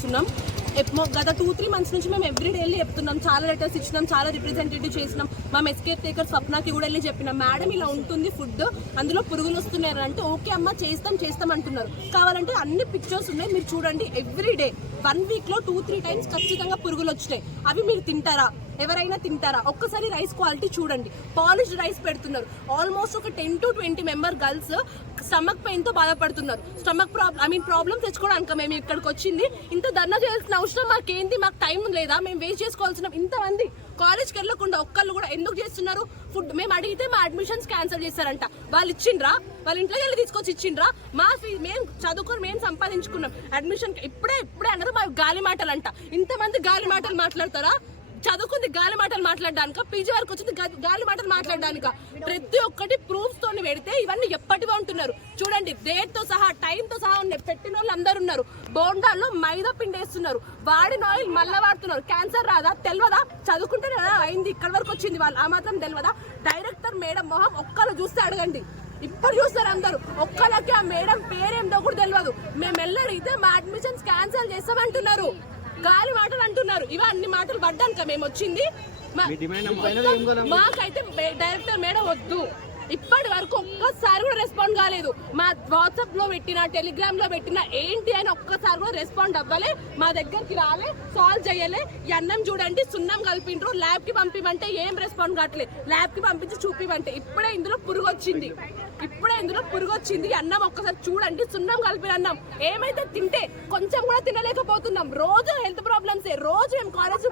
孙楠。గత two three months నుంచి మేము every day వెళ్ళి చెప్తున్నాం. చాలా లెటర్స్ ఇచ్చినాం చాలా రిప్రజెంటేటివ్ చేసినాం. మా ఎస్కేప్ టేకర్ స్వప్నకి కూడా వెళ్ళి చెప్పినాం. మేడం ఇలా ఉంటుంది ఫుడ్ అందులో పురుగులు వస్తున్నాయని అంటే ఓకే అమ్మ చేస్తాం చేస్తాం అంటున్నారు. కావాలంటే అన్ని పిక్చర్స్ ఉన్నాయి మీరు చూడండి. ఎవ్రీ డే వన్ వీక్లో టూ త్రీ టైమ్స్ ఖచ్చితంగా పురుగులు వచ్చినాయి. అవి మీరు తింటారా? ఎవరైనా తింటారా? ఒక్కసారి రైస్ క్వాలిటీ చూడండి. పాలిష్డ్ రైస్ పెడుతున్నారు. ఆల్మోస్ట్ ఒక ten to twenty member girls stomach పెయిన్తో బాధపడుతున్నారు. Stomach problem I mean problem తెచ్చుకోవడానికి మేము ఇక్కడికి వచ్చింది? ఇంత ధర్నా చేయాల్సిన అవసరం మాకేంది మాకు టైం లేదా మేము వేస్ట్ చేసుకోవాల్సిన ఇంతమంది కాలేజ్కి వెళ్ళకుండా ఒక్కళ్ళు కూడా ఎందుకు చేస్తున్నారు? ఫుడ్ మేము అడిగితే మా అడ్మిషన్స్ క్యాన్సిల్ చేశారంట. వాళ్ళు ఇచ్చిండ్రా? వాళ్ళ ఇంట్లోకి వెళ్ళి తీసుకొచ్చి ఇచ్చిండ్రా? మా ఫీ మేము చదువుకొని మేము సంపాదించుకున్నాం. అడ్మిషన్ ఇప్పుడే ఇప్పుడే అన్నారు మా గాలి మాటలు అంట ఇంతమంది గాలి మాటలు మాట్లాడతారా? చదువుకుంది గాలి మాటలు మాట్లాడడానిక? పీజీ వరకు వచ్చింది గాలి మాటలు మాట్లాడడానిక? ప్రతి ఒక్కటి ప్రూఫ్స్ తోని పెడితే ఇవన్నీ ఎప్పటివో ఉంటున్నారు. చూడండి డేట్తో సహా టైం తో సహా ఉన్నాయి పెట్టిన వాళ్ళు అందరు ఉన్నారు. బోండాల్లో మైదా పిండి వేస్తున్నారు. వాడిన ఆయిల్ మళ్ళా వాడుతున్నారు. క్యాన్సర్ రాదా? తెలియదా చదువుకుంటే కదా అయింది. ఇక్కడ వరకు వచ్చింది వాళ్ళు. ఆ మాత్రం తెలియదా డైరెక్టర్ మేడం మొహం ఒక్కరు చూస్తే అడగండి. ఇప్పుడు చూస్తారు అందరూ. ఒక్కళ్ళకి ఆ మేడం పేరేందో కూడా తెలియదు మేము వెళ్ళి మా అడ్మిషన్స్ క్యాన్సిల్ చేస్తామంటున్నారు. గాలి మాటలు అంటున్నారు. ఇవి అన్ని మాటలు పడ్డాక మేము వచ్చింది. మాకైతే డైరెక్టర్ మేడం వద్దు. ఇప్పటి వరకు ఒక్కసారి కూడా రెస్పాండ్ కాలేదు. మా వాట్సాప్లో పెట్టిన టెలిగ్రామ్లో పెట్టిన ఏంటి అని ఒక్కసారి కూడా రెస్పాండ్ అవ్వలే. మా దగ్గరికి రాలే సాల్వ్ చేయలే. ఈ అన్నం చూడండి సున్నం కలిపిండ్రు. ల్యాబ్కి పంపిమంటే ఏం రెస్పాండ్ కావట్లేదు ల్యాబ్కి పంపించి చూపిమంటే. ఇప్పుడే ఇందులో పురుగు వచ్చింది ఇప్పుడే ఇందులో పురుగు వచ్చింది అన్నం ఒక్కసారి చూడండి. సున్నం కలిపిన అన్నం. ఏమైతే తింటే కొంచెం కూడా తినలేకపోతున్నాం. రోజు హెల్త్ ప్రాబ్లమ్స్ రోజు మేము కాలేజ్